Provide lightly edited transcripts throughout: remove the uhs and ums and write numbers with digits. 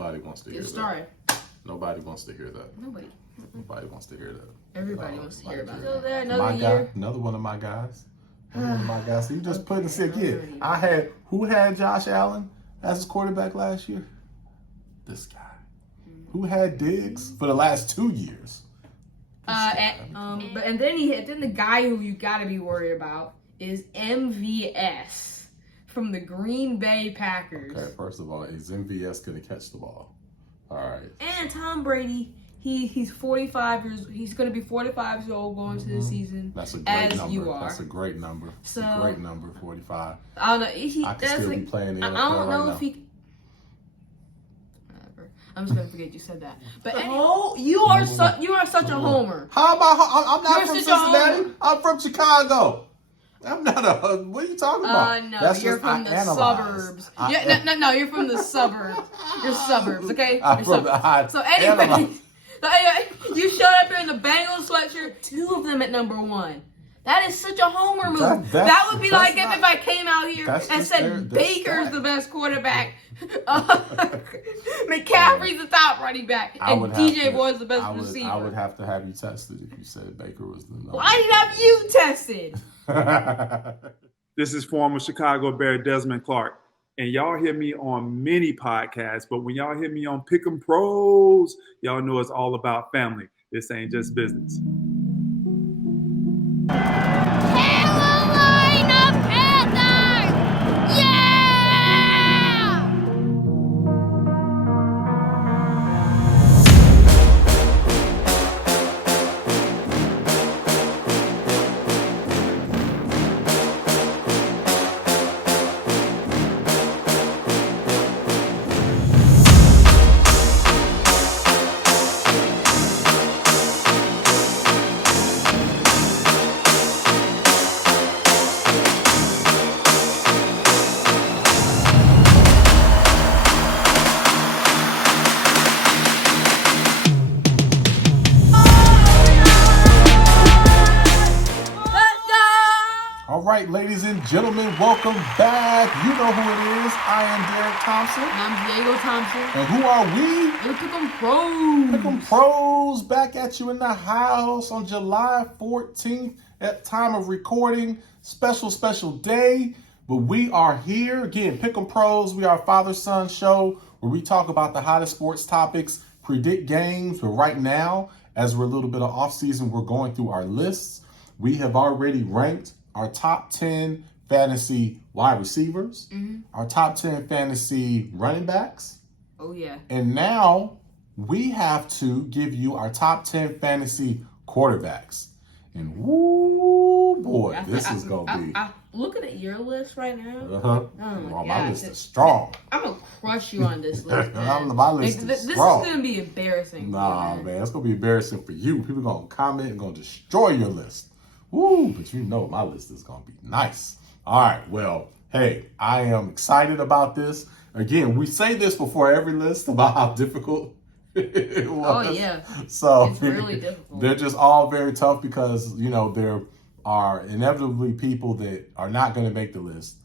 Nobody wants to hear that. Nobody wants to hear that. Nobody wants to hear that. Everybody wants to hear about it. So there, another My year. guy, another one of my guys. One of my guys. So you just put it again. Who had Josh Allen as his quarterback last year? This guy. Who had Diggs for the last 2 years? And then the guy who you gotta be worried about is MVS from the Green Bay Packers. Okay, first of all, is MVS gonna catch the ball? All right. And Tom Brady, he's 45 years. He's gonna be 45 years old going into the season. That's a great number. You are. That's a great number. So, a great number, 45. I don't know. I can still be playing in the NFL I don't know right if now. he. I'm just gonna forget you said that. But you are such a homer. How am I'm not You're from such a Cincinnati. homer. I'm from Chicago. I'm not a. What are you talking about? No, That's you're just, from the suburbs. No, you're from the suburbs. You're suburbs, okay? So anyway, you showed up here in the Bengals sweatshirt. 2 of them at number 1. That is such a homer move. That would be like if I came out here and said Baker's the best quarterback, McCaffrey's the top running back, and DJ Boyd's the best receiver. I would have to have you tested if you said Baker was the number. Why did have you tested? This is former Chicago Bear Desmond Clark. And y'all hear me on many podcasts, but when y'all hear me on PICKEM Pros, y'all know it's all about family. This ain't just business. All right, ladies and gentlemen, welcome back. You know who it is. I am Derrick Thompson. And I'm Diego Thompson. And who are we? We're PICKEM Pros. PICKEM Pros back at you in the house on July 14th at time of recording. Special day. But we are here. Again, PICKEM Pros. We are a father-son show where we talk about the hottest sports topics, predict games. But right now, as we're a little bit of off-season, we're going through our lists. We have already ranked our top 10 fantasy wide receivers, our top 10 fantasy running backs. Oh, yeah. And now we have to give you our top 10 fantasy quarterbacks. And woo, boy, this is going to be. Looking at your list right now. Oh my my list is strong. I'm going to crush you on this list, man. My list is strong. This is going to be embarrassing. Nah, man, it's going to be embarrassing for you. People going to comment and going to destroy your list. Woo, but you know my list is going to be nice. All right, well, hey, I am excited about this. Again, we say this before every list about how difficult it was. Oh, yeah. So it's really difficult. They're just all very tough because, you know, there are inevitably people that are not going to make the list.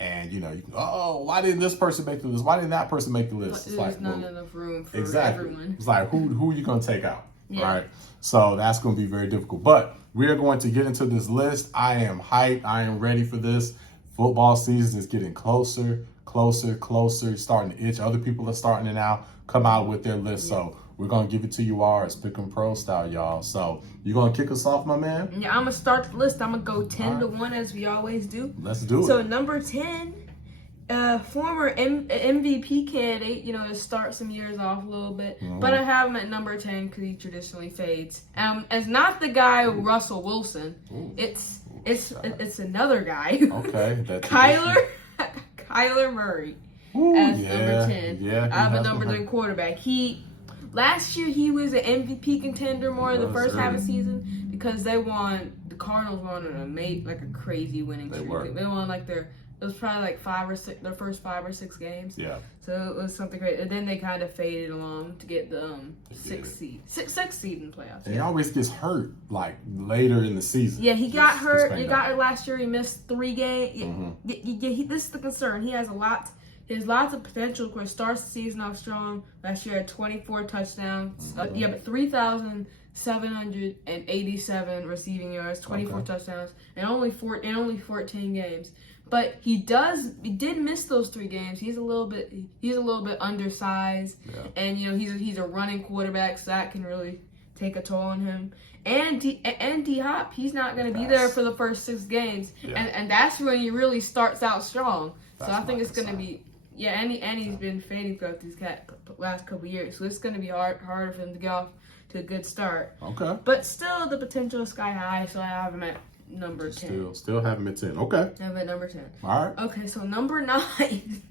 And, you know, you can go, oh, why didn't this person make the list? Why didn't that person make the list? It's like, not enough room for everyone. It's like, who are you going to take out? Yeah. Right? So that's going to be very difficult. But we are going to get into this list. I am hyped. I am ready for this. Football season is getting closer. Starting to itch. Other people are starting to now come out with their list. Yeah. So we're going to give it to you all as PICKEM Pro style, y'all. So you going to kick us off, my man? Yeah, I'm going to start the list. I'm going to go 10 to 1 as we always do. Let's do it. So number 10, former MVP candidate, you know, to start some years off a little bit. But I have him at number 10 because he traditionally fades. It's not the guy Russell Wilson. It's another guy. Okay. Kyler Murray. Ooh, as number 10. Yeah, I have a number 10 quarterback. Last year he was an MVP contender more in the first half of the season because the Cardinals were on a crazy winning streak. They won it was probably their first 5 or 6 games. Yeah. So it was something great. And then they kind of faded along to get the sixth seed in the playoffs. And he always gets hurt later in the season. Yeah, he got hurt. He got hurt last year. He missed 3 games. Yeah, this is the concern. He has a lot He has lots of potential. Of course, starts the season off strong. Last year had 24 touchdowns. But 3,787 receiving yards, 24 touchdowns, and only 14 games. But he did miss those 3 games. He's a little bit undersized, and he's a running quarterback, so that can really take a toll on him. And D Hop, he's not going to be there for the first 6 games, and that's when he really starts out strong. So I think it's going to be and he's been fading throughout these last couple years, so it's going to be harder for him to get off to a good start. Okay. But still, the potential is sky high, so I have him at number 10. Still have him at 10. Okay. I have him at number 10. All right. Okay, so number 9.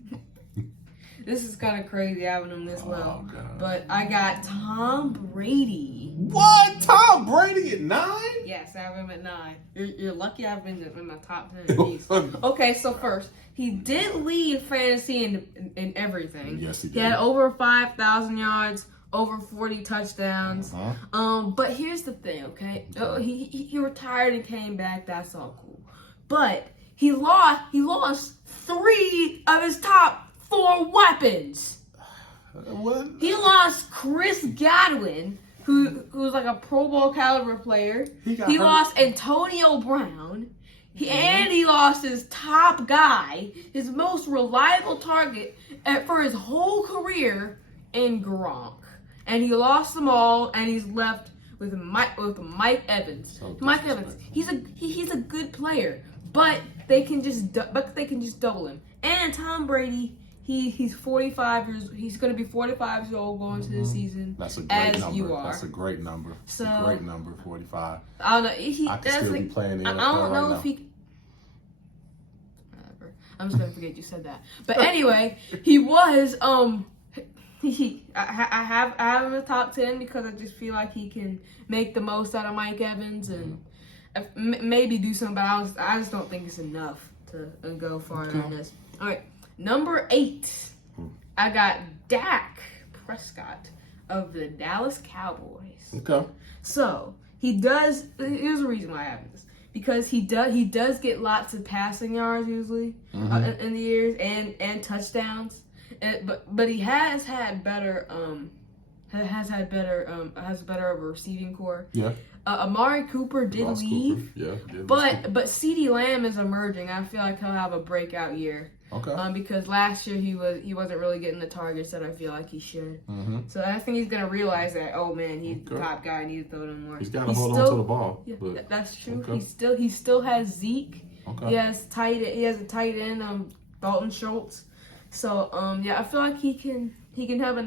This is kind of crazy having him this low. God. But I got Tom Brady. What? Tom Brady at 9? Yes, I have him at 9. You're lucky I've been in my top 10. Okay, so first, he did lead fantasy in everything. Yes, he did. He had over 5,000 yards, over 40 touchdowns. But here's the thing, okay? He retired and came back. That's all cool. But he lost 3 of his top 4 weapons. What? He lost Chris Godwin, who was like a Pro Bowl caliber player. He lost Antonio Brown. And he lost his top guy, his most reliable target for his whole career in Gronk. And he lost them all, and he's left with Mike Evans. Mike Evans, he's a good player, but they can just double him. And Tom Brady, he's 45 years. He's going to be 45 years old going into the season. That's a great number. You are. That's a great number. So, a great number, 45. I don't know. I can still be playing in the NFL I don't know right if now. he. Whatever. I'm just gonna forget you said that. But anyway, he was I have him in the top 10 because I just feel like he can make the most out of Mike Evans and maybe do something, but I just don't think it's enough to go farther than this. All right, number 8, I got Dak Prescott of the Dallas Cowboys. Okay. So he does. Here's the reason why I have this. Because he does get lots of passing yards usually in the years and touchdowns. But he has had better better of a receiving core. Yeah. Amari Cooper did leave. Yeah. But CeeDee Lamb is emerging. I feel like he'll have a breakout year. Okay. Because last year he wasn't really getting the targets that I feel like he should. So I think he's gonna realize that. Oh man, he's the top guy. I need to throw him more. He's got to hold on to the ball. Yeah, that's true. Okay. He still has Zeke. Okay. He has a tight end, Dalton Schultz. So I feel like he can have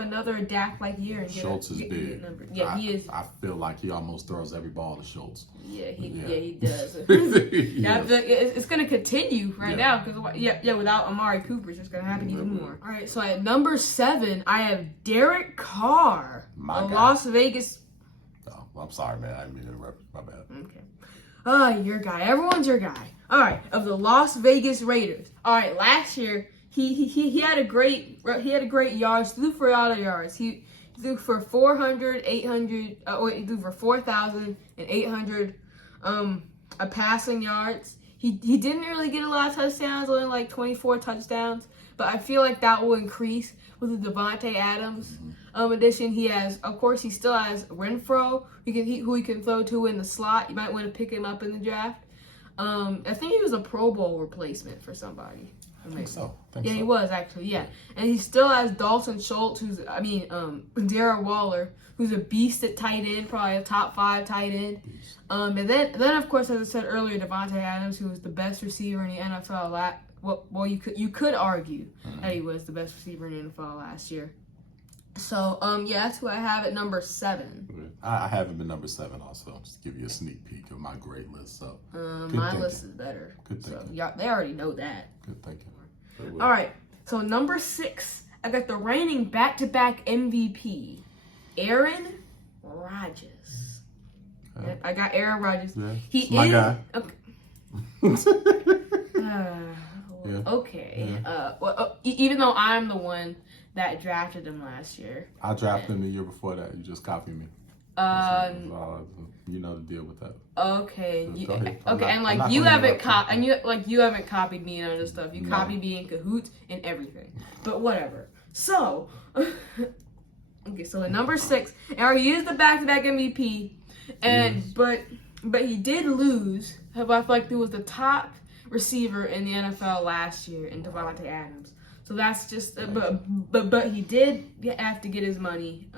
another Dak like year. And Schultz is big. He is. I feel like he almost throws every ball to Schultz. Yeah, he does. It's going to continue now because without Amari Cooper, it's just going to happen even more. All right, so at number 7, I have Derek Carr of Las Vegas. Oh, I'm sorry, man. I didn't mean to interrupt. My bad. Okay. Your guy. Everyone's your guy. All right, of the Las Vegas Raiders. All right, last year. He had a great yards. Threw for a lot of yards. He threw for 400, 800. He threw for 4,800 passing yards. He didn't really get a lot of touchdowns. Only like 24 touchdowns. But I feel like that will increase with the Devontae Adams addition. He still has Renfro who he can throw to in the slot. You might want to pick him up in the draft. I think he was a Pro Bowl replacement for somebody. I think so. He was actually, yeah. And he still has Dalton Schultz, Darren Waller, who's a beast at tight end, probably a top 5 tight end. And then of course, as I said earlier, Devontae Adams, who was the best receiver in the NFL. Well, you could argue that he was the best receiver in the NFL last year. So, that's who I have at number 7. I have him at number 7 also. I'll just give you a sneak peek of my great list. So, my list is better. Good thinking. So, they already know that. Good thinking. All right. So, number 6, I got the reigning back-to-back MVP, Aaron Rodgers. I got Aaron Rodgers. Yeah. He's my guy. Okay. Okay. Yeah. Even though I'm the one that drafted him last year. I drafted him the year before that. You just copied me. You know the deal with that. Okay. Go ahead. Okay, and like you haven't copied me on this stuff. You copied me in cahoots and everything. But whatever. So, okay. So at number 6, and he is the back-to-back MVP, and but he did lose. But I feel like he was the top receiver in the NFL last year in Davante Adams. So that's just, but he did have to get his money.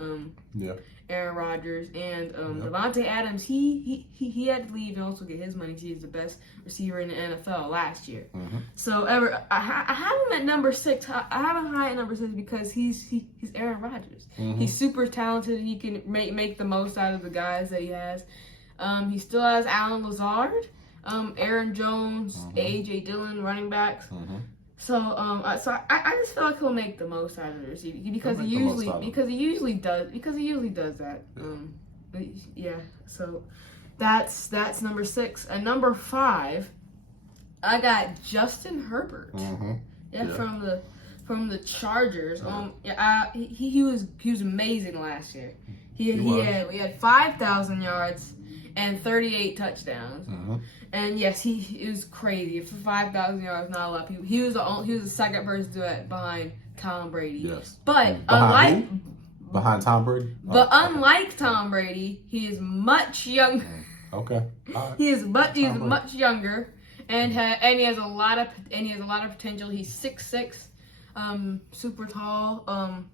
Aaron Rodgers and Davante Adams, he had to leave and also get his money. He's the best receiver in the NFL last year. So I have him at number 6. I have him high at number 6 because he's Aaron Rodgers. He's super talented. He can make the most out of the guys that he has. He still has Allen Lazard, Aaron Jones, AJ Dillon, running backs. So I just feel like he'll make the most out of the receiver because he usually does that. Yeah. So that's number 6. And number 5, I got Justin Herbert. From the Chargers. He was amazing last year. We had 5,000 yards and 38 touchdowns. And yes, he was crazy. For 5,000 yards, not a lot of people. He was the second person to do it behind Tom Brady. Yes. But behind Tom Brady. But unlike Tom Brady, he is much younger. Okay. Right. He's much younger, and he has a lot of potential. He's 6'6", super tall.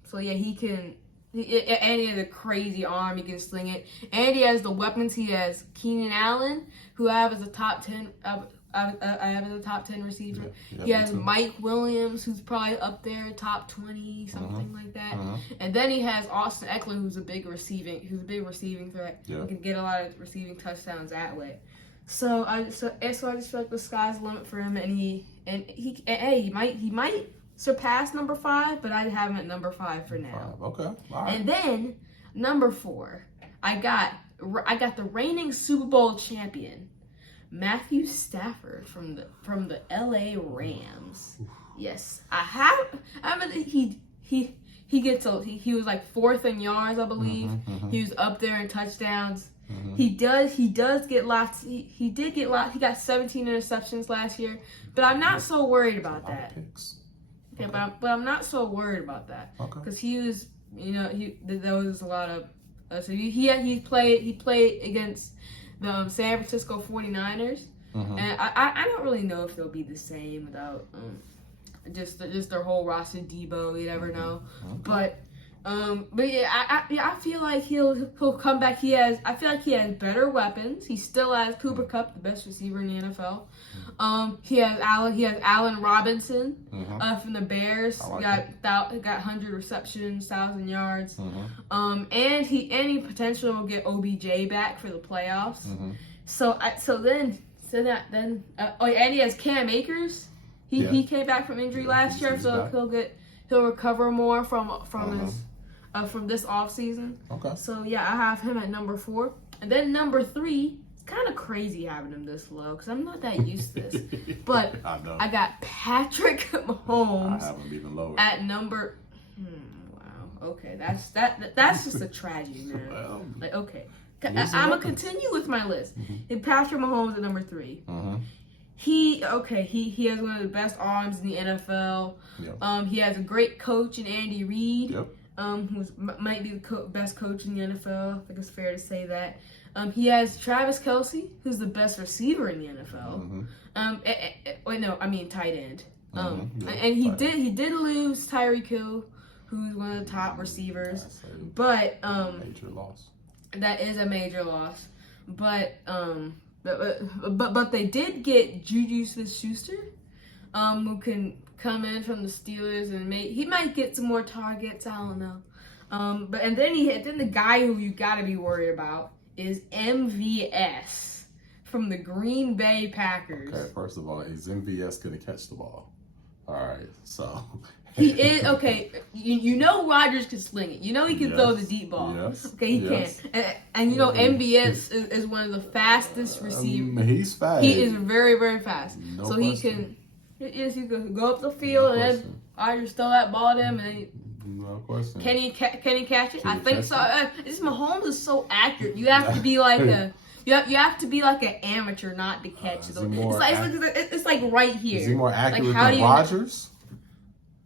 So yeah, he can. And he has a crazy arm. He can sling it. And he has the weapons. He has Keenan Allen, who I have as a top 10. I have as a top 10 receiver. He has Mike Williams, who's probably up there, top 20, something like that. And then he has Austin Eckler, who's a big receiving threat. He can get a lot of receiving touchdowns that way. So I just feel like the sky's the limit for him, and he might surpass number 5, but I'd have him at number 5 for now. Okay. All right. And then number 4, I got the reigning Super Bowl champion, Matthew Stafford from the LA Rams. Yes, he was like 4th in yards, I believe. He was up there in touchdowns. He does get lots. He did get lots. He got 17 interceptions last year, but I'm not so worried about that. Okay, but I'm not so worried about that because he was, there was a lot of. So he played against the San Francisco 49ers, and I don't really know if they'll be the same without just their whole roster. Debo, you never know, but yeah, I feel like he'll come back. I feel like he has better weapons. He still has Cooper Kupp, the best receiver in the NFL. He has Allen Robinson from the Bears. Got 100 receptions, 1,000 yards. And he potentially will get OBJ back for the playoffs. And he has Cam Akers. He came back from injury last year, so he'll recover more from this offseason. Okay. So yeah, I have him at number 4, and then number 3. Kind of crazy having him this low because I'm not that used to this. But I got Patrick Mahomes. I have him even lower at number. Wow. Okay, that's just a tragedy, man. Like, okay, I'm gonna continue with my list. Patrick Mahomes at number 3. He has one of the best arms in the NFL. He has a great coach in Andy Reid. Who might be the best coach in the NFL. I think it's fair to say that. He has Travis Kelce, who's the best receiver in the NFL. Tight end. And he did lose Tyreek Hill, who's one of the top receivers. But major loss. That is a major loss. But they did get Juju Smith-Schuster, who can come in from the Steelers and he might get some more targets. I don't know. And then the guy who you got to be worried about is MVS from the Green Bay Packers. Okay, first of all, is MVS going to catch the ball? All right, so. He is, okay, you know Rodgers can sling it. You know he can throw the deep ball. Yes. Okay, he can. And you know MVS is one of the fastest receivers. He's fast. He is very, very fast. He can go up the field and then Rodgers throw that ball to him and then No question. Can he catch it? I think so. This Mahomes is so accurate. You have to be like you have to be like an amateur not to catch it. It's like right here. Is he more accurate like, than Rodgers?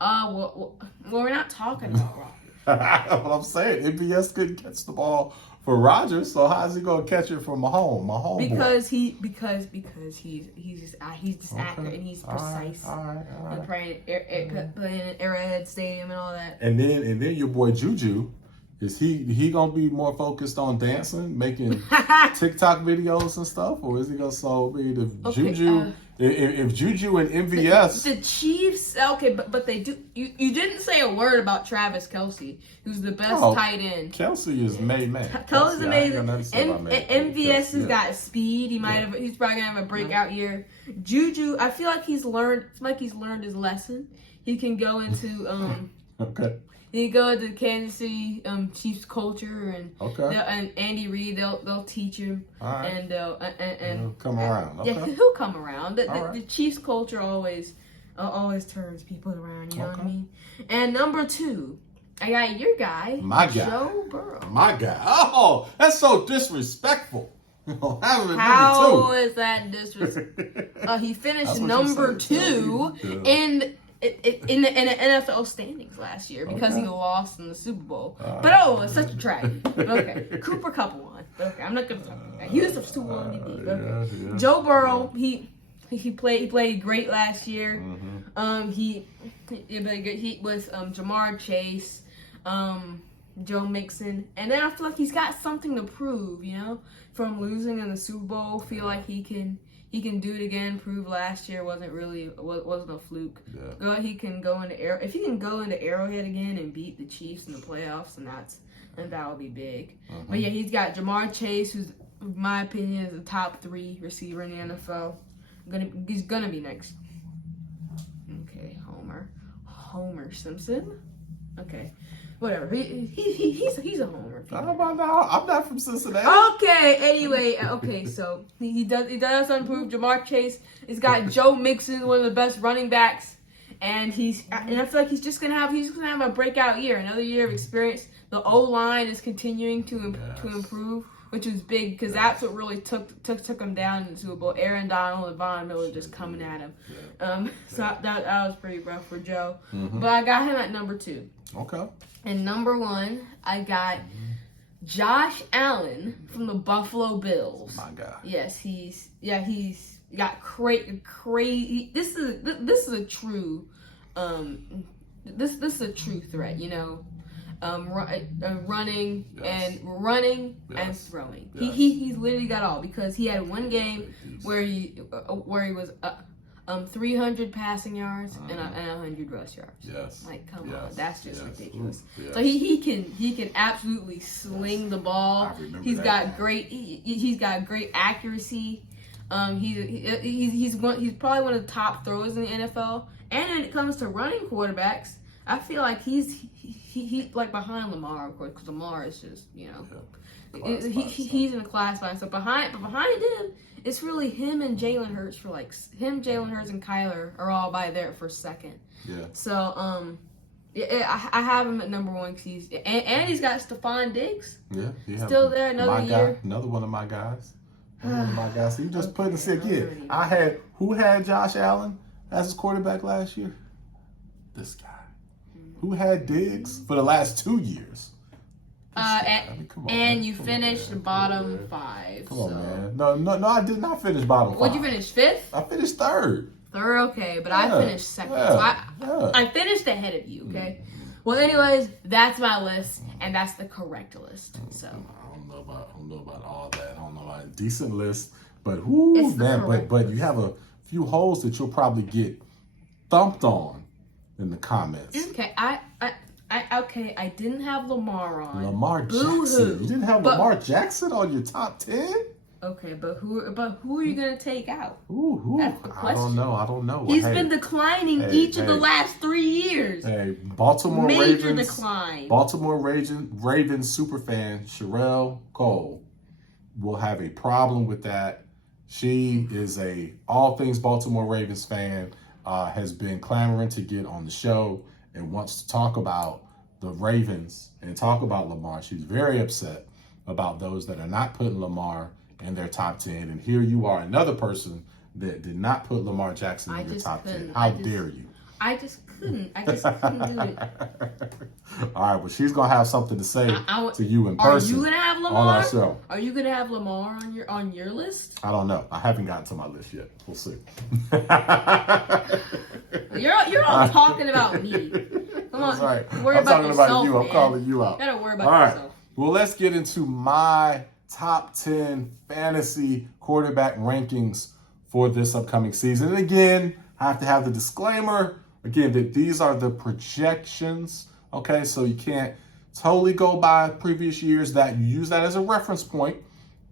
Well, we're not talking about Rodgers. What I'm saying, MVS couldn't catch the ball for Rodgers, so how's he gonna catch it from Mahomes? Because he's just accurate and he's precise. All right. And playing in Arrowhead Stadium and all that. And then your boy Juju, is he gonna be more focused on dancing, making TikTok videos and stuff, or is he gonna be the Juju? If Juju and MVS, the Chiefs, okay, but they do. You didn't say a word about Travis Kelce, who's the best tight end. Kelce is made man. Kelce's amazing. MVS has got speed. He's probably gonna have a breakout year. Juju, I feel like he's learned. It's like he's learned his lesson. He can go into okay. You go to Kansas City Chiefs culture and Andy Reid, they'll teach him and he'll come around. Okay. Yeah, he'll come around. The Chiefs culture always turns people around. You know what I mean? And number 2, I got your guy, Joe Burrow. My guy. Oh, that's so disrespectful. How is that disrespectful? He finished number 2 in the NFL standings last year because he lost in the Super Bowl. But it's such a tragedy. Okay, Cooper Kupp won. Okay, I'm not gonna talk about that. He was the Super Bowl MVP. Okay, yeah. Joe Burrow, he played great last year. He with Jamar Chase, Joe Mixon, and then I feel like he's got something to prove. You know, from losing in the Super Bowl, feel like he can do it again. Prove last year wasn't a fluke. Yeah. He can go into if he can go into Arrowhead again and beat the Chiefs in the playoffs, and that would be big. But yeah, he's got Jamar Chase, who's in my opinion is a top 3 receiver in the NFL. He's gonna be next. Okay, Homer Simpson. Okay. Whatever. He's a homer. I'm not from Cincinnati. Okay. Anyway. Okay. So he does improve. Jamar Chase has got Joe Mixon, one of the best running backs, and I feel like he's gonna have a breakout year, another year of experience. The O-line is continuing to improve, which is big because that's what really took him down in the Super Bowl. Aaron Donald and Von Miller just coming at him. So that was pretty rough for Joe. But I got him at number 2. Okay. And number 1, I got Josh Allen from the Buffalo Bills. My guy. Yes, he's got crazy. This is a true this is a true threat. You know, running and throwing. Yes. He's literally got all because he had one game where he was 300 passing yards and 100 rush yards. Yes. Like, come on, that's just ridiculous. Yes. So he can absolutely sling the ball. He's got great accuracy. He's probably one of the top throwers in the NFL. And when it comes to running quarterbacks, I feel like he's like behind Lamar, of course, because Lamar is just he's in a class by himself. Behind him, it's really him and Jalen Hurts Jalen Hurts and Kyler are all by there for second. Yeah. So I have him at number 1 because he's got Stephon Diggs. Yeah. Still there another year. Another one of my guys. So you just put it again. Who had Josh Allen as his quarterback last year? This guy. Who had Diggs for the last 2 years? You finished the bottom 5. Come on, man. No, I did not finish bottom 5. What'd you finish, 5th? I finished 3rd. 3rd, okay, but I finished 2nd. So I finished ahead of you, okay? Well, anyways, that's my list, and that's the correct list. So I don't know about all that. I don't know about a decent list, but but you have a few holes that you'll probably get thumped on in the comments. Okay, I didn't have Lamar on. Lamar Jackson. You didn't have Lamar Jackson on your top 10? Okay, but who are you gonna take out? That's the question. I don't know. He's been declining each of the last 3 years. Baltimore Major Ravens decline. Baltimore Ravens superfan Sherelle Cole will have a problem with that. She is a all things Baltimore Ravens fan. Has been clamoring to get on the show and wants to talk about the Ravens and talk about Lamar. She's very upset about those that are not putting Lamar in their top 10. And here you are, another person that did not put Lamar Jackson in your top 10. How dare you? I just couldn't do it. All right, well, she's gonna have something to say to you in person. Are you gonna have Lamar on our show? Are you gonna have Lamar on your list? I don't know. I haven't gotten to my list yet. We'll see. You're all talking about me. Come on, right. worry I'm about talking yourself, about you. man. I'm calling you out. You gotta worry about all right. yourself. Well, let's get into my top 10 fantasy quarterback rankings for this upcoming season. And again, I have to have the disclaimer again that these are the projections. Okay, so you can't totally go by previous years. That you use that as a reference point,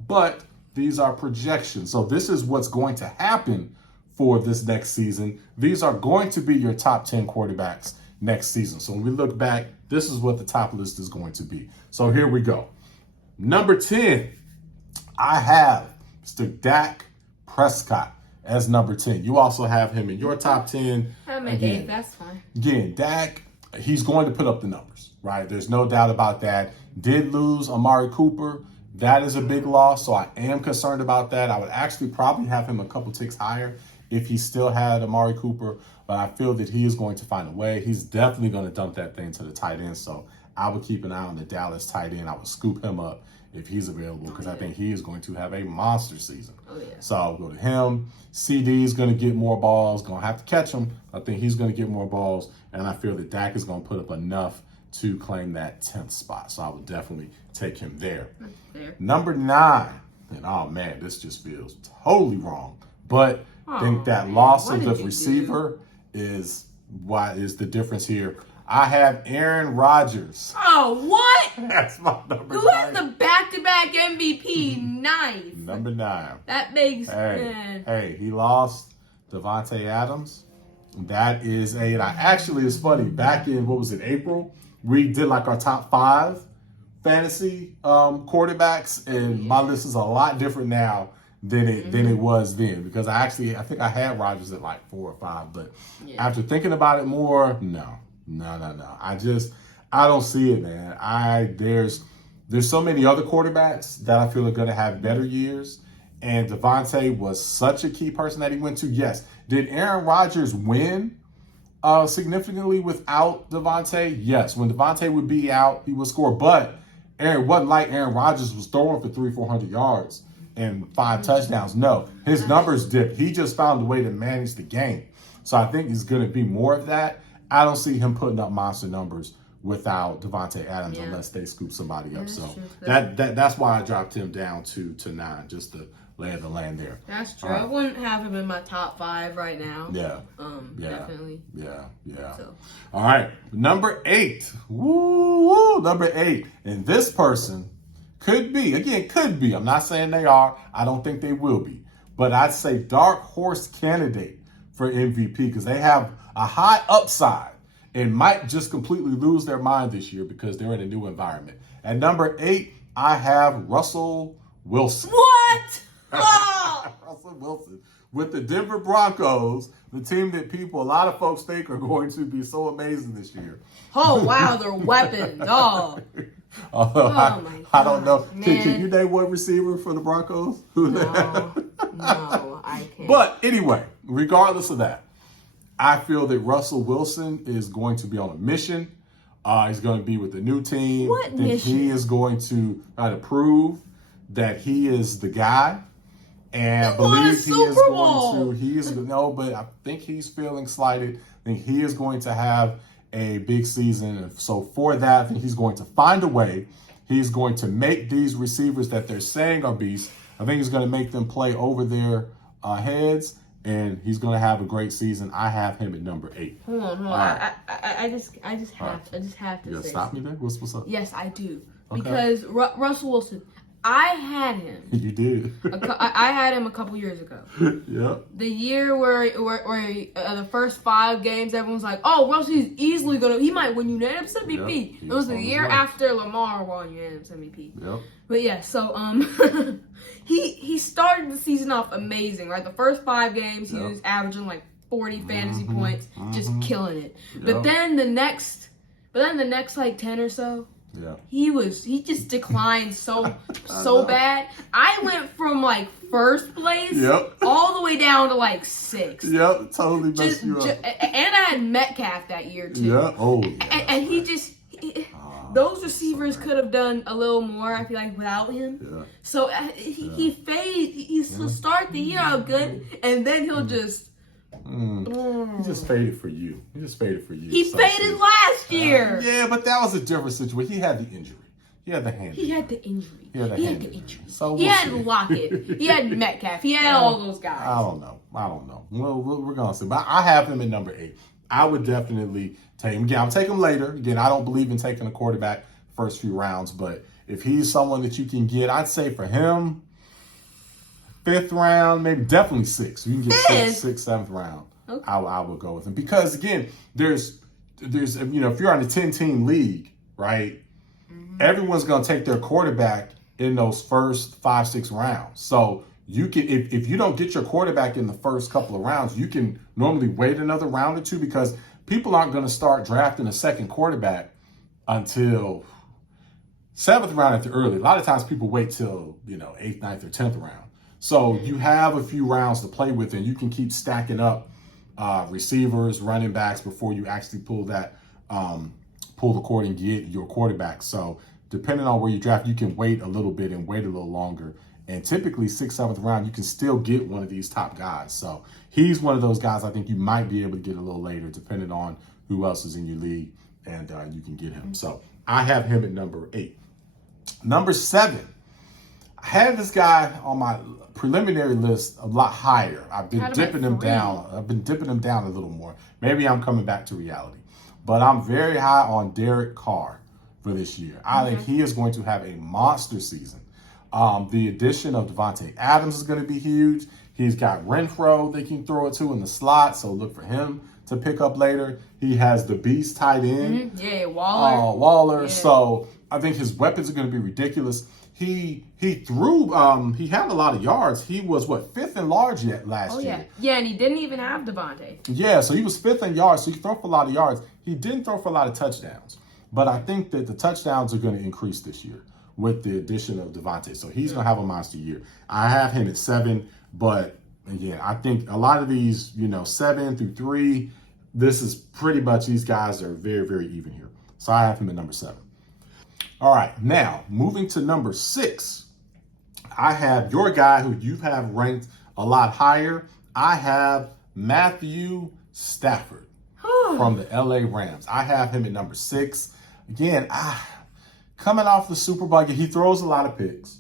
but these are projections. So this is what's going to happen for this next season. These are going to be your top 10 quarterbacks next season. So when we look back, this is what the top list is going to be. So here we go. Number 10, I have Mr. Dak Prescott as number 10. You also have him in your top 10. I'm at 8, that's fine. Again, Dak, he's going to put up the numbers, right? There's no doubt about that. Did lose Amari Cooper. That is a big loss, so I am concerned about that. I would actually probably have him a couple ticks higher if he still had Amari Cooper, but I feel that he is going to find a way. He's definitely going to dump that thing to the tight end, so I would keep an eye on the Dallas tight end. I would scoop him up if he's available because I think he is going to have a monster season. Oh, yeah. So I'll go to him. CD is going to get more balls, going to have to catch him. I think he's going to get more balls, and I feel that Dak is going to put up enough to claim that 10th spot. So I would definitely take him there. Number 9, and oh man, this just feels totally wrong, but I think that loss of the receiver is what is the difference here. I have Aaron Rodgers. Oh, what? That's my number 9. Who has the back-to-back MVP? Nice. Number 9. That makes sense. Hey, he lost Devontae Adams. That is actually, it's funny. Back in, what was it, April? We did like our top 5 fantasy quarterbacks, and my list is a lot different now than it was then, because I think I had Rodgers at like 4 or 5, but after thinking about it more, no. I don't see it, man. There's so many other quarterbacks that I feel are going to have better years, and Devontae was such a key person that he went to. Yes, did Aaron Rodgers win significantly without Devontae? Yes, when Devontae would be out, he would score, but it wasn't like Aaron Rodgers was throwing for 300-400 yards and 5 touchdowns. No, his numbers dipped. He just found a way to manage the game. So I think it's going to be more of that. I don't see him putting up monster numbers without Devontae Adams unless they scoop somebody up. So that's why I dropped him down to 9, just to lay the land there. That's true. Right. I wouldn't have him in my top 5 right now. Definitely. Yeah. So. All right, number 8. Woo, number 8. And this person could be. I'm not saying they are. I don't think they will be. But I'd say dark horse candidate for MVP because they have a high upside and might just completely lose their mind this year because they're in a new environment. At number 8, I have Russell Wilson. What? Oh! Russell Wilson with the Denver Broncos, the team that a lot of folks think are going to be so amazing this year. Oh, wow, they're weapons. Oh. Although I don't know. Can you name one receiver for the Broncos? No, I can't. But anyway, regardless of that, I feel that Russell Wilson is going to be on a mission. He's going to be with a new team. What mission? He is going to try to prove that he is the guy. And I believe but I think he's feeling slighted. I think he is going to have a big season. And so for that, I think he's going to find a way. He's going to make these receivers that they're saying are beasts. I think he's going to make them play over their heads. And he's going to have a great season. I have him at number 8. Hold on. Right. I just have to you say. Stop me there? What's up? Yes, I do. Okay. Because Russell Wilson, I had him. You did. I had him a couple years ago. Yep. The year where the first 5 games, everyone's like, "Oh, Russell's easily he might win unanimous MVP." Yep. It was the year after Lamar won unanimous MVP. Yep. But yeah, so he started the season off amazing, right? The first 5 games, he was averaging like 40 fantasy points, just killing it. But then the next But then the next like 10 or so, yeah, he just declined so bad. I went from like first place all the way down to like 6th. Yep, totally messed you up. And I had Metcalf that year too. Yeah, and he just those receivers could have done a little more, I feel like, without him. Yeah. So he fades. He'll start the year out good, and then he'll just. He just faded for you. He faded last year. Yeah, but that was a different situation. He had the injury. He had the hand. He had the injury. So he had Lockett. He had Metcalf. He had all those guys. I don't know. Well, we're going to see. But I have him at number 8. I would definitely take him. Again, I'll take him later. Again, I don't believe in taking a quarterback first few rounds. But if he's someone that you can get, I'd say for him, 5th round, maybe definitely 6th. You can get 6th, 7th round. Okay. I will go with him. Because, again, there's if you're on a 10-team league, right, everyone's going to take their quarterback in those first 5-6 rounds. So you can, if you don't get your quarterback in the first couple of rounds, you can normally wait another round or two because people aren't going to start drafting a second quarterback until 7th round at the early. A lot of times people wait till 8th, 9th, or 10th round. So you have a few rounds to play with, and you can keep stacking up receivers, running backs before you actually pull the cord and get your quarterback. So depending on where you draft, you can wait a little bit and wait a little longer. And typically 6th, 7th round, you can still get one of these top guys. So he's one of those guys I think you might be able to get a little later, depending on who else is in your league, and you can get him. So I have him at number 8. Number 7, I had this guy on my preliminary list a lot higher. I've been dipping him down. I've been dipping him down a little more. Maybe I'm coming back to reality. But I'm very high on Derek Carr for this year. I think he is going to have a monster season. The addition of Devontae Adams is going to be huge. He's got Renfro they can throw it to in the slot, so look for him to pick up later. He has the beast tight end. Yeah, Waller. Waller. Yeah. So I think his weapons are going to be ridiculous. He threw, he had a lot of yards. He was, 5th in large last year? Yeah, and he didn't even have Devontae. Yeah, so he was 5th in yards, so he threw for a lot of yards. He didn't throw for a lot of touchdowns. But I think that the touchdowns are going to increase this year with the addition of Devontae. So he's going to have a monster year. I have him at 7, but again, I think a lot of these, 7 through 3, this is pretty much, these guys are very, very even here. So I have him at number 7. All right, now moving to number 6, I have your guy who you have ranked a lot higher. I have Matthew Stafford from the LA Rams. I have him at number 6. Again, coming off the Super Bowl, he throws a lot of picks.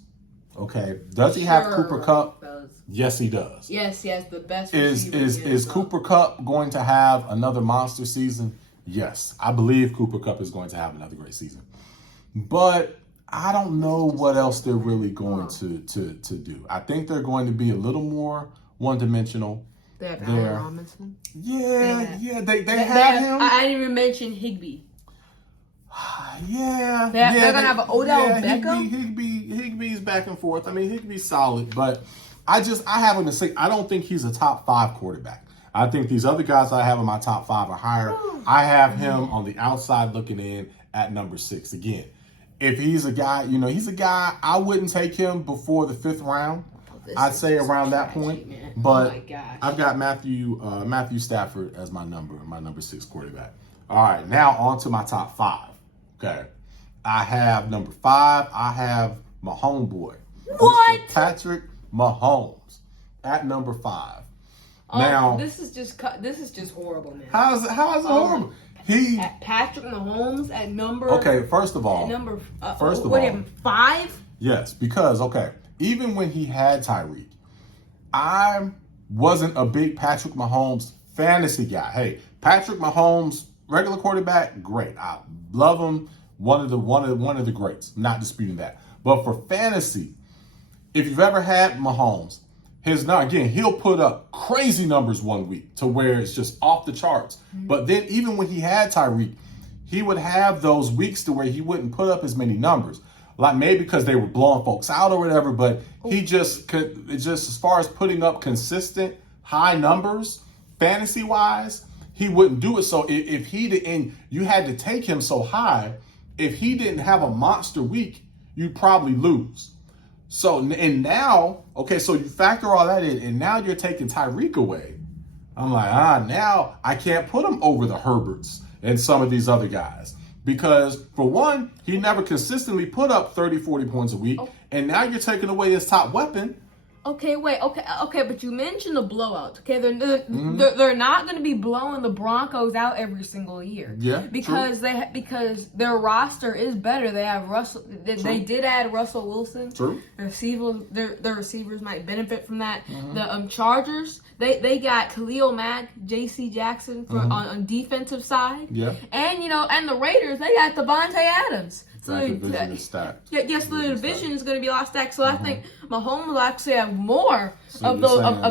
Okay, does he have Cooper Kupp? Yes, he does. Yes, the best. Is Cooper Kupp going to have another monster season? Yes, I believe Cooper Kupp is going to have another great season. But I don't know what else they're really going to do. I think they're going to be a little more one-dimensional. They have Allen Robinson. Yeah. They have him. I didn't even mention Higbee. Yeah. They're going to have an Odell Beckham. Higbee's back and forth. I mean, Higbee's solid, but I have him to say, I don't think he's a top 5 quarterback. I think these other guys I have in my top 5 are higher. I have him on the outside looking in at number 6. Again, if he's a guy, he's a guy, I wouldn't take him before the 5th round. I'd say around that point. Man. But I've got Matthew Stafford as my number 6 quarterback. All right, now on to my top 5. Okay. I have number 5. I have my homeboy. What? Mr. Patrick Mahomes at number 5. Now this is just horrible, man. How is it horrible? Patrick Mahomes at number. Okay, first of all, what him 5? Yes, because even when he had Tyreek, I wasn't a big Patrick Mahomes fantasy guy. Hey, Patrick Mahomes, regular quarterback, great. I love him. One of the greats. I'm not disputing that. But for fantasy, if you've ever had Mahomes, he'll put up crazy numbers one week to where it's just off the charts. Mm-hmm. But then even when he had Tyreek, he would have those weeks to where he wouldn't put up as many numbers. Like maybe because they were blowing folks out or whatever, but he just as far as putting up consistent high numbers, fantasy-wise, he wouldn't do it. So if he didn't, you had to take him so high. If he didn't have a monster week, you'd probably lose. So, and now, okay, so you factor all that in, and now you're taking Tyreek away. I'm like, now I can't put him over the Herberts and some of these other guys. Because, for one, he never consistently put up 30, 40 points a week. And now you're taking away his top weapon. Okay, wait. Okay, but you mentioned the blowouts. Okay, they're not going to be blowing the Broncos out every single year. Yeah, because because their roster is better. They have Russell. They did add Russell Wilson. True. Their receivers might benefit from that. The Chargers. They got Khalil Mack, J.C. Jackson on defensive side. Yeah. And and the Raiders, they got Devontae Adams. So the division is stacked. Yes, the division is going to be a lot stacked. So I think Mahomes will actually have more of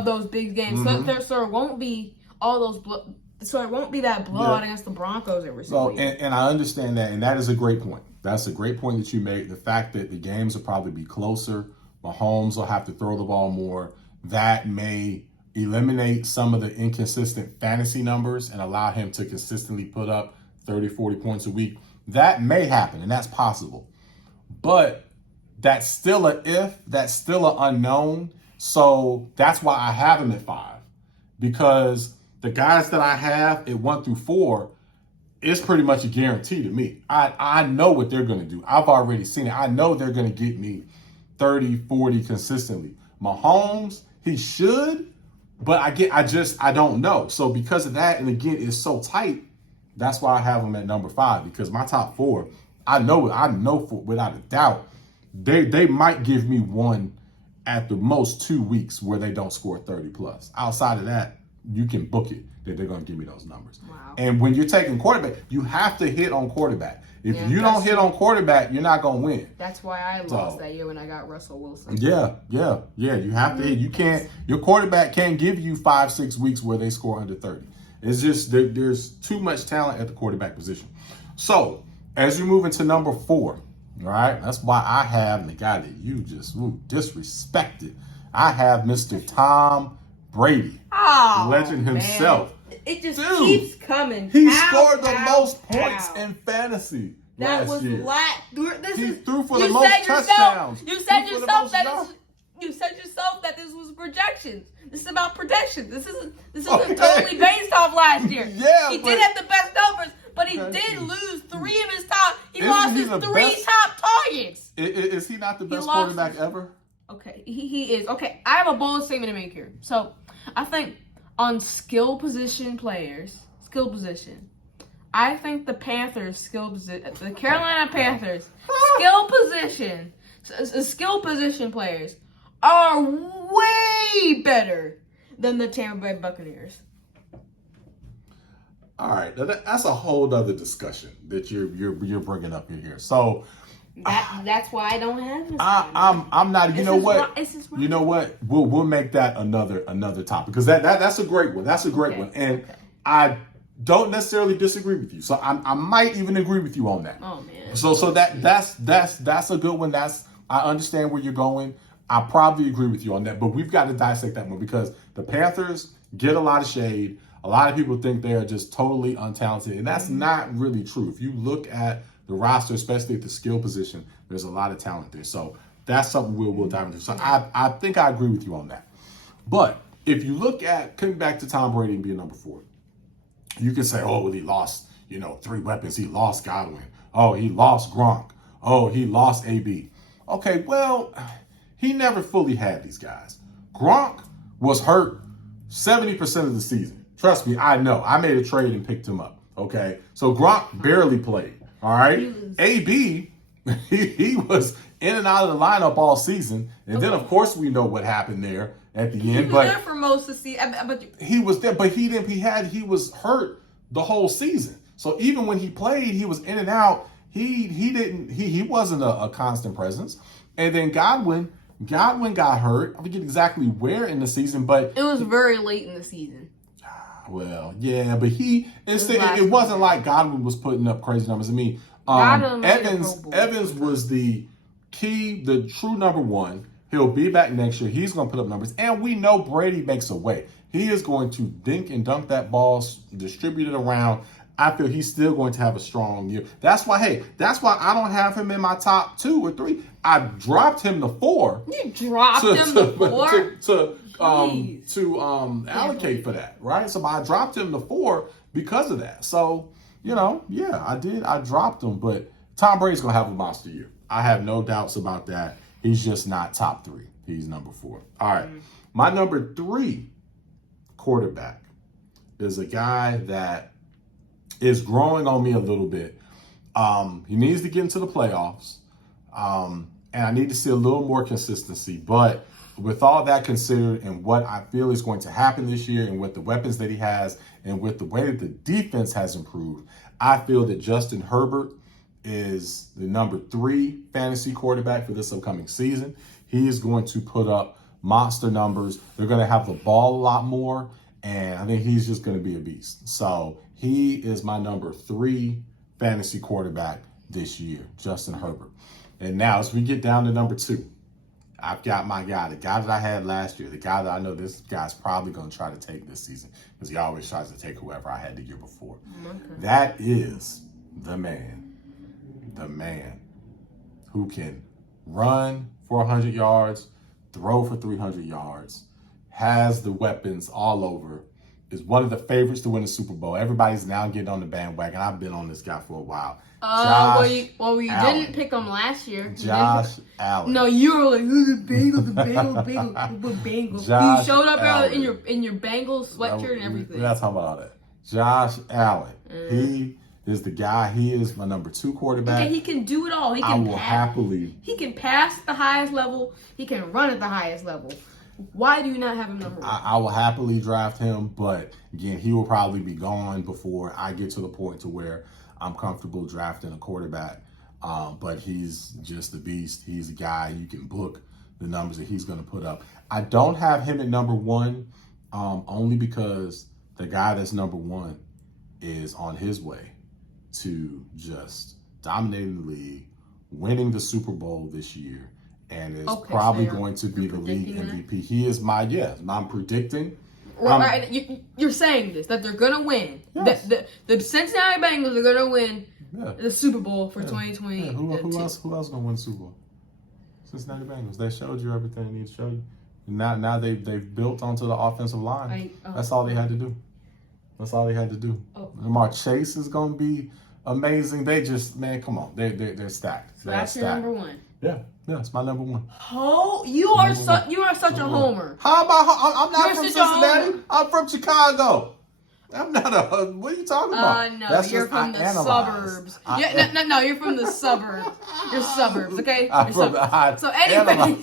those big games. So there won't be all those. So it won't be that blowout against the Broncos every single year. And I understand that, and that is a great point. That's a great point that you made. The fact that the games will probably be closer. Mahomes will have to throw the ball more. That may eliminate some of the inconsistent fantasy numbers and allow him to consistently put up 30, 40 points a week. That may happen, and that's possible. But that's still an if, that's still an unknown. So that's why I have him at 5. Because the guys that I have at 1 through 4, it's pretty much a guarantee to me. I know what they're going to do. I've already seen it. I know they're going to get me 30, 40 consistently. Mahomes, he should, but I don't know. So because of that, and again, it's so tight, that's why I have them at number 5, because my top 4, I know for without a doubt, they might give me one at the most 2 weeks where they don't score 30 plus. Outside of that, you can book it that they're going to give me those numbers. Wow. And when you're taking quarterback, you have to hit on quarterback. If you don't hit on quarterback, you're not going to win. That's why I lost that year when I got Russell Wilson. Yeah. You have to hit. You can't. Your quarterback can't give you 5-6 weeks where they score under 30. It's just there's too much talent at the quarterback position. So as you move into number 4, all right, that's why I have the guy that you just disrespected. I have Mr. Tom Brady, legend himself. Man. It just keeps coming. He scored the most points in fantasy that last year. He threw for the most touchdowns. You said yourself that this was projections. This is about protection. This isn't totally based off last year. Yeah, he did have the best numbers, but he did lose 3 of his top. He lost his 3 top targets. Is he not the best quarterback ever? Okay, he is. Okay, I have a bold statement to make here. So I think on skill position, I think the Panthers the Carolina Panthers skill position players are way better than the Tampa Bay Buccaneers. All right, that's a whole other discussion that you're bringing up in here. So that's why I don't have this. I'm not. You know what? You know what? We'll make that another topic, because that's a great one. That's a great one, and I don't necessarily disagree with you. So I might even agree with you on that. Oh man. So that's a good one. I understand where you're going. I probably agree with you on that, but we've got to dissect that one, because the Panthers get a lot of shade. A lot of people think they are just totally untalented, and that's not really true. If you look at the roster, especially at the skill position, there's a lot of talent there. So that's something we'll dive into. So I think I agree with you on that. But if you look at coming back to Tom Brady and being number 4, you can say, oh, well, he lost, 3 weapons. He lost Godwin. Oh, he lost Gronk. Oh, he lost AB. Okay, well, he never fully had these guys. Gronk was hurt 70% of the season. Trust me, I know. I made a trade and picked him up. Okay, so Gronk barely played. All right, AB, he was in and out of the lineup all season, and then of course we know what happened there at the end. He was there for most of the season. He was there, but he was hurt the whole season. So even when he played, he was in and out. He wasn't a constant presence. And then Godwin got hurt. I forget exactly where in the season, but it was very late in the season. Well, yeah, but it wasn't like Godwin was putting up crazy numbers. I mean, Evans was the true number 1. He'll be back next year. He's going to put up numbers. And we know Brady makes a way. He is going to dink and dunk that ball, distribute it around. I feel he's still going to have a strong year. That's why I don't have him in my top 2 or 3. I dropped him to 4. You dropped him to 4? To allocate for that, right? So I dropped him to 4 because of that. So, I did. I dropped him, but Tom Brady's going to have a monster year. I have no doubts about that. He's just not top 3. He's number 4. All right. My number 3 quarterback is a guy that is growing on me a little bit. He needs to get into the playoffs. And I need to see a little more consistency. But with all that considered and what I feel is going to happen this year and with the weapons that he has and with the way that the defense has improved, I feel that Justin Herbert is the number 3 fantasy quarterback for this upcoming season. He is going to put up monster numbers. They're going to have the ball a lot more. And I think he's just going to be a beast. So he is my number 3 fantasy quarterback this year, Justin Herbert. And now as we get down to number 2, I've got my guy, the guy that I had last year, the guy that I know this guy's probably going to try to take this season because he always tries to take whoever I had the year before. Okay. That is the man who can run for 100 yards, throw for 300 yards, has the weapons all over, is one of the favorites to win the Super Bowl. Everybody's now getting on the bandwagon. I've been on this guy for a while. You didn't pick him last year. Josh Allen. No, you were like, the Bengals. You showed up in your Bengals sweatshirt and everything. We're not talking about all that. Josh Allen. He is the guy. He is my number 2 quarterback. Okay, he can do it all. He can He can pass at the highest level. He can run at the highest level. Why do you not have him number 1? I will happily draft him, but again, he will probably be gone before I get to the point to where I'm comfortable drafting a quarterback. But he's just a beast. He's a guy you can book the numbers that he's going to put up. I don't have him at number 1 only because the guy that's number 1 is on his way to just dominating the league, winning the Super Bowl this year, and is probably going to be the league MVP. He is I'm predicting. Right, you're saying this, that they're going to win. Yes. The Cincinnati Bengals are going to win the Super Bowl for 2020. Yeah. Who else going to win the Super Bowl? Cincinnati Bengals. They showed you everything they need to show you. Now they've built onto the offensive line. That's all they had to do. Lamar Chase is going to be amazing. They just, come on. They're stacked. So that's your number 1. Yeah, it's my number 1. Oh, you are such a homer. How about? I'm not from Cincinnati. I'm from Chicago. I'm not a. What are you talking about? No, you're from the suburbs. You're from the suburbs. You're suburbs, okay? So anyway,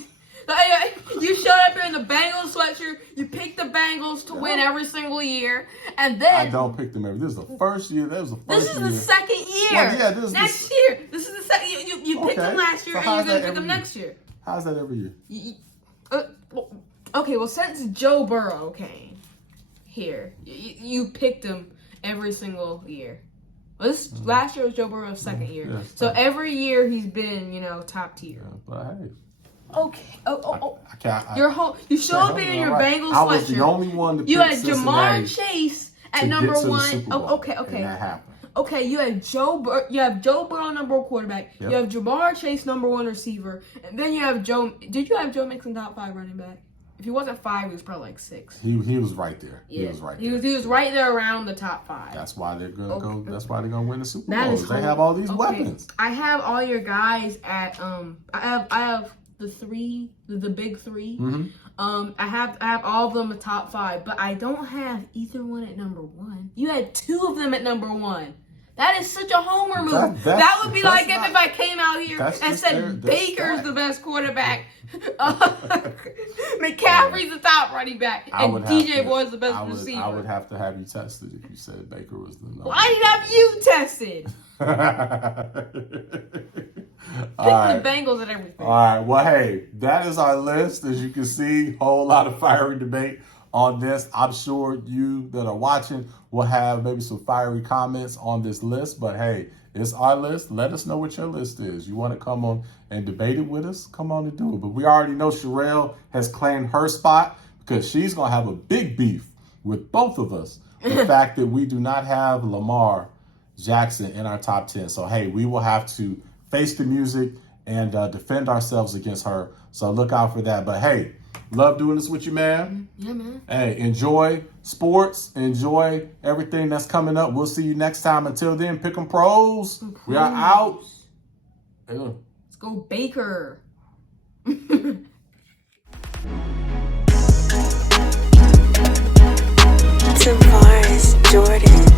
you showed up here in the Bengals sweatshirt. You picked the Bengals to win every single year, and then I don't pick them every. This is the first year. This is the second year. Well, this is next year. This is the second. You picked them last year, and you're gonna pick them next year. How's that every year? Okay. Well, since Joe Burrow came here, you picked him every single year. Well, last year was Joe Burrow's second year, so every year he's been, top tier. But hey. Okay. I can't. You showed up in your Bengals sweatshirt. I was the only one to pick Cincinnati. You had Jamar Chase at number 1. Okay. And that happened. Okay, you have Joe Burrow number 1 quarterback. Yep. You have Jamar Chase number 1 receiver, and then you have Joe. Did you have Joe Mixon top 5 running back? If he wasn't 5, he was probably like 6. He was right there. Yeah. He was right there around the top 5. That's why they're gonna go. That's why they're gonna win the Super Bowl. They have all these weapons. I have all your guys at I have the big 3. Mm-hmm. I have all of them at top 5, but I don't have either one at number 1. You had 2 of them at number 1. That is such a homer move. That would be like if I came out here and said Baker's the best quarterback, McCaffrey's the top running back, and DJ Boyd's the best receiver. I would have to have you tested if you said Baker was the number. Well, I didn't have you tested. Pick the Bengals and everything. All right. Well, hey, that is our list. As you can see, whole lot of fiery debate on this. I'm sure you that are watching will have maybe some fiery comments on this list. But hey, It's our list. Let us know what your list is. You want to come on and debate it with us? Come on and do it. But we already know Sherelle has claimed her spot because she's going to have a big beef with both of us. The fact that we do not have Lamar Jackson in our top 10. So, hey, we will have to face the music and defend ourselves against her. So look out for that. But, hey, love doing this with you, man. Yeah, man. Hey, enjoy sports. Enjoy everything that's coming up. We'll see you next time. Until then, Pick'em Pros. We are out. Let's go Baker. Tavares Jordan.